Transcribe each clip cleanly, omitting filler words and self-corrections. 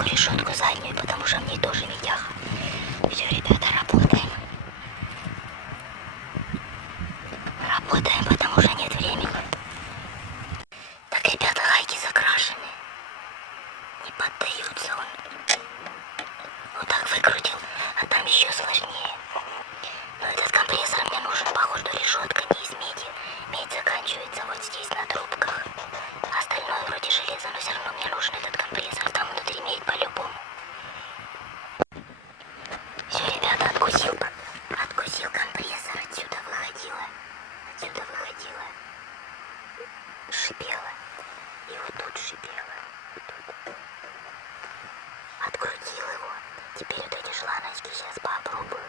только решетку заднюю, потому что мне тоже медяха. Все, ребята, работаем. Работаем, потому что нет времени. Так, ребята, гайки закрашены. Не поддаются он. Вот так выкрутил, а там еще сложнее. Но этот компрессор мне нужен, походу, решетка не из меди. Медь заканчивается вот здесь на трубках. Остальное вроде железа, но все равно мне нужен этот компрессор. Там внутри медь по-любому. Все, ребята, откусил компрессор. Отсюда выходила. Шипела. И вот тут шипела. Вот тут. Открутил его. Теперь вот эти шланочки сейчас попробую.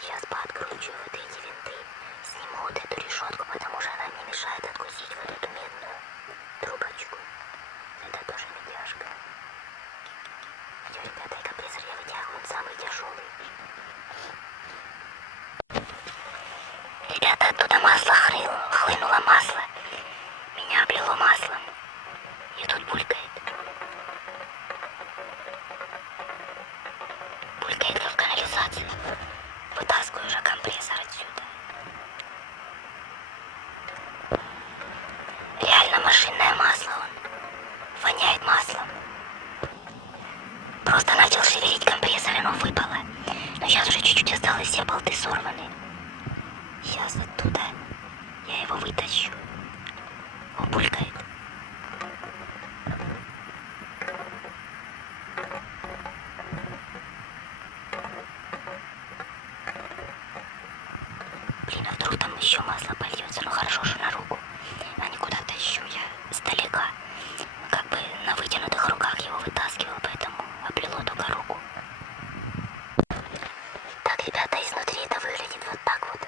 Сейчас пооткручиваю вот эти винты. Сниму вот эту решетку, потому что она мне мешает откусить вот эту медную трубочку. Это тоже медяшка. Все, ребята, и компрессор я вытягиваю, он самый тяжелый. Ребята, оттуда масло хлынуло масло. Меня облило маслом. И тут булькает. Булькает как в канализации. Вытаскиваю уже компрессор отсюда. Реально машинное масло он. Воняет маслом. Просто начал шевелить компрессор, и оно выпало. Но сейчас уже чуть-чуть осталось, все болты сорваны. Сейчас оттуда я его вытащу. Он булькает. Блин, а вдруг там еще масло польется? Ну хорошо же на руку. А не куда тащу я сдалека. Как бы на вытянутых руках его вытаскивал, поэтому облило только руку. Так, ребята, изнутри это выглядит вот так вот.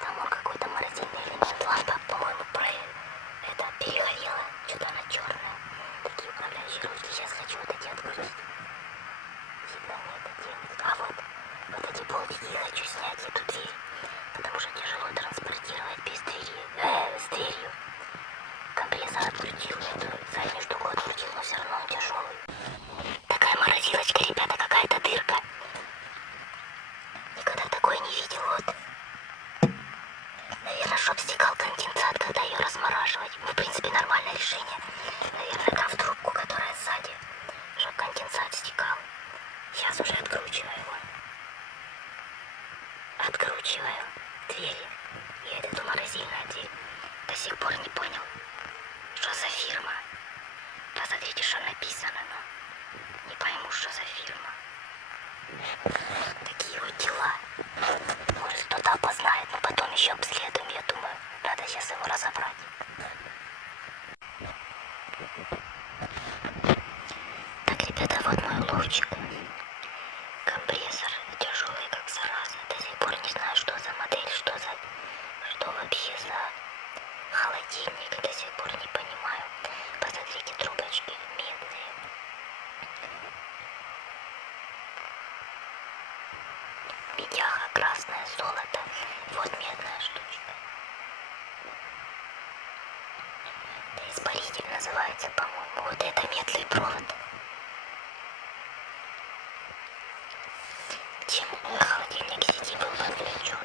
Там он какой-то морозильный элемент. Лампа, по-моему, это перегорела. Что-то она черная. Такие управляющие ручки. Сейчас хочу вот эти открутить. Видно мне это делать. А вот эти болтики я хочу снять, эту дверь. Потому что тяжело транспортировать без двери. С дверью. Компрессор открутил, эту заднюю штуку открутил, но все равно он тяжелый. Такая морозилочка, ребята, какая-то дырка. Никогда такое не видел, вот. Наверное, чтоб стекал конденсат, когда ее размораживать. Ну, в принципе, нормальное решение. Наверное, там в трубку, которая сзади, чтоб конденсат стекал. Сейчас уже откручиваю его. Откручиваю двери. И эту морозильную дверь. До сих пор не понял, что за фирма. Посмотрите, что написано, но не пойму, что за фирма. Такие вот дела. Может, кто-то опознает, но потом еще обследуем, я думаю. Надо сейчас его разобрать. Так, ребята, вот мой уловчик. Компрессор тяжелый, как зараза. До сих пор не знаю, что за модель, что вообще за холодильник. До сих пор не понимаю. Посмотрите, трубочки медные. Медяха, красное золото. Вот медная штучка. Это испаритель называется, по-моему. Вот это медный провод. Чем холодильник сети был подключен.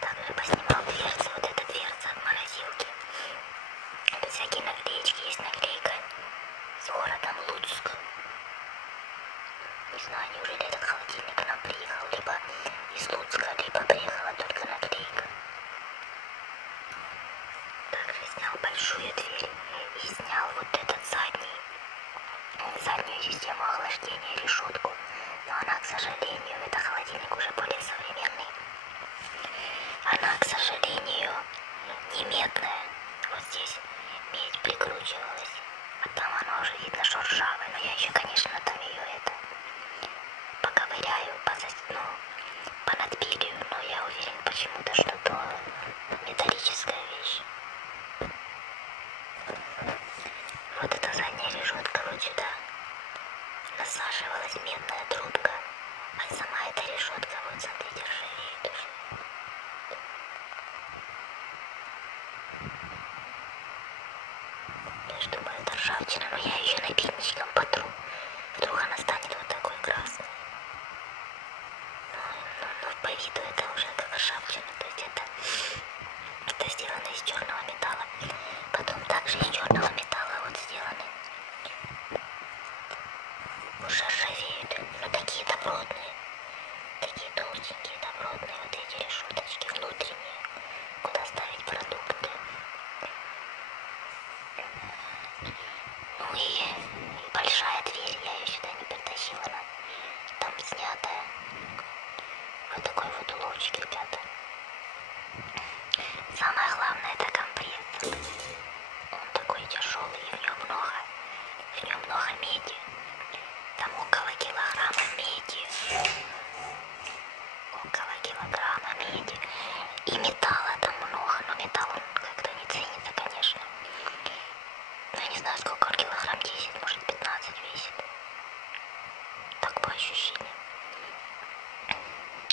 Также поснимал дверцы. Вот эта дверца от морозилки. Тут всякие наклеечки. Есть наклейка с городом Луцк. Не знаю, неужели этот холодильник к нам приехал, либо из Луцка, либо приехала только наклейка. Также снял большую дверь и снял вот этот заднюю систему охлаждения, решетку. Но она, к сожалению, это холодильник уже более современный. Она, к сожалению, не медная. Вот здесь медь прикручивалась, а там она уже видно, что ржавая. Но я еще, конечно, там ее поковыряю, понадпилию, но я уверен почему-то, что это металлическая вещь. Вот эта задняя решетка, вот сюда насаживалась медная трубка, а сама эта решетка, вот смотрите, ржавеет уже. думаешь, думаю, это ржавчина, но я ее напильничком потру. Вдруг она станет вот такой красной. Но по виду это уже как ржавчина, то есть это сделано из черного металла. Потом также из черного металла вот сделаны. Уже ржавеют, но такие добротные, такие толстенькие, добротные вот эти решеточки внутренние, куда ставить продукты. Ну и большая дверь, я ее сюда не притащила, она там снятая. Вот такой вот уловчик, ребята. Самое главное это компресс. Он такой тяжелый, и в нем много меди. Там около килограмма меди. Около килограмма меди. И металла там много, но металл он как-то не ценится, конечно. Я не знаю, сколько он, килограмм 10, может 15 весит. Так по ощущениям.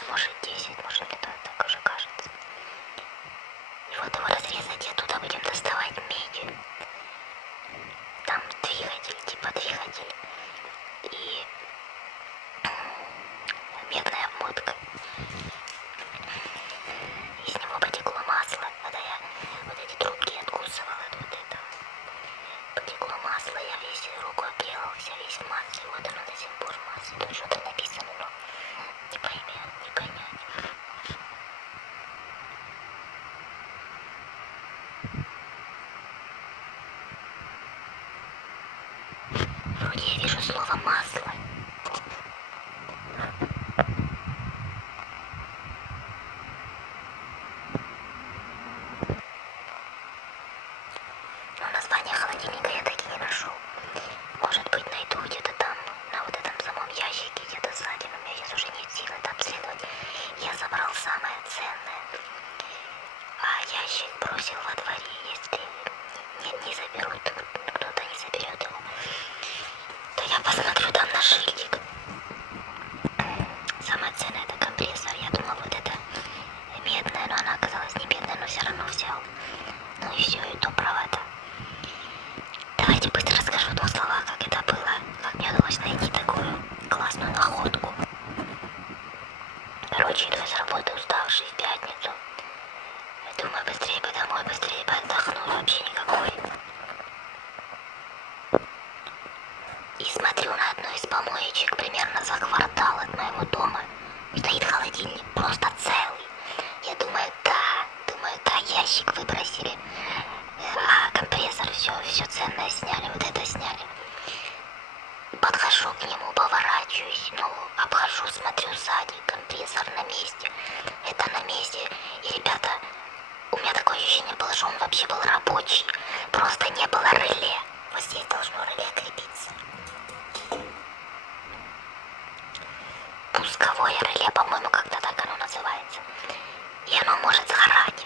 Может 10, может мне так уже кажется. И вот его разрезать и оттуда будем доставать медь. Там двигатель, типа двигатель. И медная обмотка. Из него потекло масло. Когда я вот эти трубки откусывала от вот этого, потекло масло, я весь руку обделался, весь в масле. Вот оно до сих пор в масле. Тут что-то написано, но не поймет, не понять. Вроде я вижу слово масло. Но название холодильника я так и не нашел. Может быть, найду где-то там, на вот этом самом ящике, где-то сзади, но у меня сейчас уже нет сил это обследовать. Я забрал самое ценное, а ящик бросил во дворе. Если не заберут, кто-то не заберет его, то я посмотрю там на шильдик. Самое ценное это компрессор. Я думала, вот это медная, но она оказалась не медная, но все равно взял. Ну и все, и то провода. Давайте быстро расскажу в двух словах, как это было, как мне удалось найти такую классную находку. Короче, иду я с работы уставший в пятницу. Думаю, быстрее бы домой, быстрее бы отдохну, вообще никакой. И смотрю на одну из помоечек, примерно за квартал от моего дома, стоит холодильник, просто целый. Я думаю, да, ящик выбросили, а компрессор, все ценное сняли, вот это сняли. Подхожу к нему, поворачиваюсь, обхожу, смотрю сзади, компрессор на месте, это на месте. И, ребята, у меня такое ощущение было, что он вообще был рабочий, просто не было реле. Вот здесь должно реле крепиться. Пусковое реле, по-моему, как-то так оно называется. И оно может сгорать.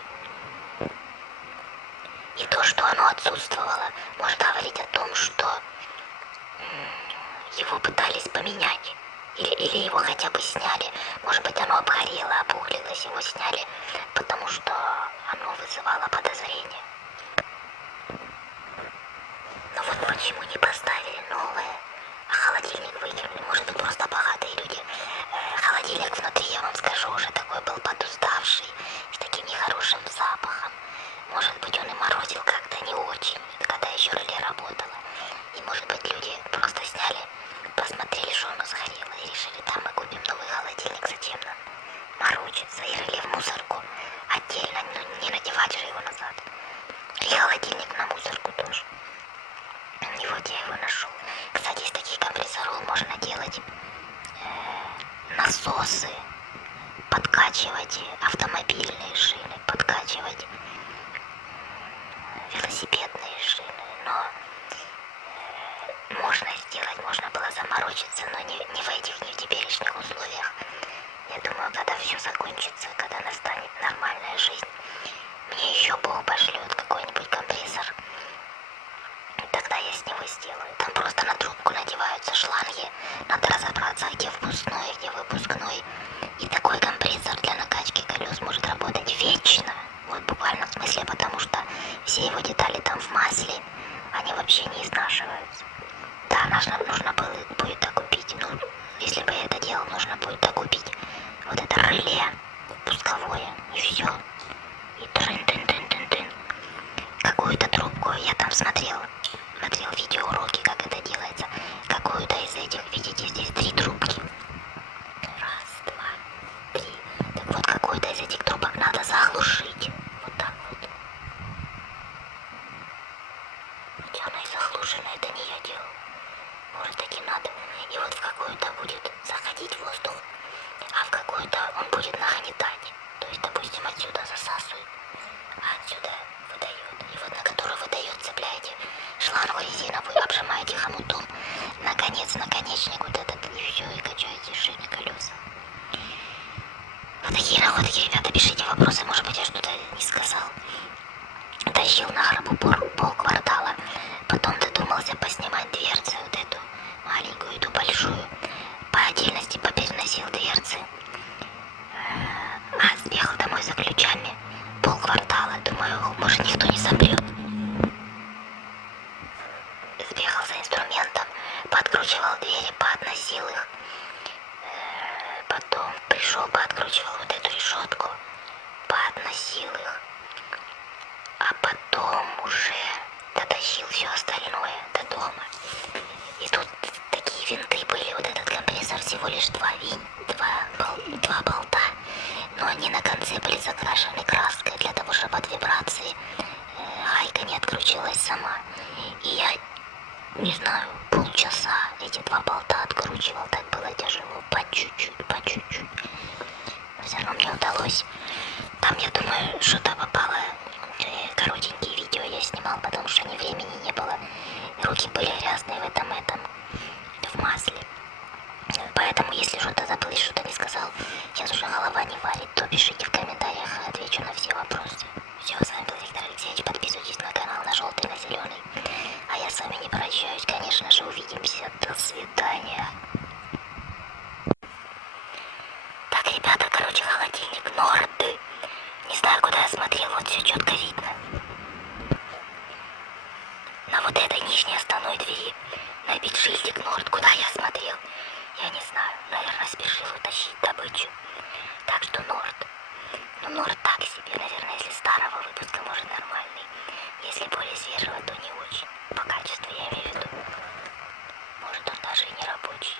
И то, что оно отсутствовало, может говорить о том, что его пытались поменять. Или его хотя бы сняли. Может быть, оно обгорело, обуглилось, его сняли, потому что оно вызывало подозрение. Но вот почему не поставили новое, а холодильник выкинули? Может быть, просто богатые люди. Холодильник внутри, я вам скажу, уже такой был подуставший, с таким нехорошим запахом. Может быть, он и морозил как-то не очень, когда еще реле работало. И может быть, люди просто сняли, посмотрели, что оно сгорело, и решили, да, мы купим новый холодильник, зачем нам морочиться, и реле в мусорку отдельно, не надевать же его назад. И холодильник на мусорку тоже. И вот я его нашел. Кстати, из таких компрессоров можно делать насосы, подкачивать автомобильные шины, подкачивать велосипедные шины. Но можно сделать, можно было заморочиться, но не в этих, не в теперешних условиях. Я думаю, когда все закончится, когда настанет нормальная жизнь, мне еще Бог пошлет какой-нибудь компрессор. Тогда я с него сделаю. Там просто на трубку надеваются шланги. Надо разобраться, где впускной, где выпускной. И такой компрессор для накачки колес может работать вечно. Вот буквально в смысле, потому что все его детали там в масле. Они вообще и заглушено. Это не я делал. Может, таки надо. И вот в какую-то будет заходить воздух, а в какую-то он будет нагнетать. То есть, допустим, отсюда засасывает, а отсюда выдает. И вот на который выдает, цепляете шлангу резиновую, обжимаете хомутом, наконец, наконечник вот этот, и все, и качаете шины колеса. Вот такие находки, ребята, пишите вопросы, может быть, я что-то не сказал. Тащил на гробу полквартала, потом додумался поснимать дверцы, вот эту маленькую, эту большую, по отдельности попереносил дверцы, а сбегал домой за ключами полквартала, думаю, может, никто не сопрет. Сбегал за инструментом, подкручивал двери, поотносил их, потом пришел, пооткручивал вот эту решетку, поотносил их, а потом уже дотащил все остальное до дома. И тут такие винты были, вот этот компрессор всего лишь два болта, но они на конце были закрашены краской для того, чтобы от вибрации гайка не откручилась сама. И я, не знаю, полчаса эти два болта откручивал, так было тяжело, по чуть-чуть. Но все равно мне удалось. Там, я думаю, что-то попало. Коротенькие видео я снимал, потому что ни времени не было. Руки были грязные в этом, в масле. Поэтому, если что-то забыл, что-то не сказал, сейчас уже голова не варит, то пишите в комментариях, отвечу на все вопросы. Все, с вами был Виктор Алексеевич, подписывайтесь на канал, на желтый, на зеленый. А я с вами не прощаюсь, конечно же, увидимся. До свидания. Так, ребята, короче, холодильник Норды. Не знаю, куда я смотрел, вот все четко видно. На вот этой нижней основной двери набит шильдик Норд. Куда я смотрел? Я не знаю. Наверное, спешил утащить добычу. Так что Норд. Ну, Норд так себе. Наверное, если старого выпуска, может, нормальный. Если более свежего, то не очень. По качеству я имею в виду. Может, он даже и не рабочий.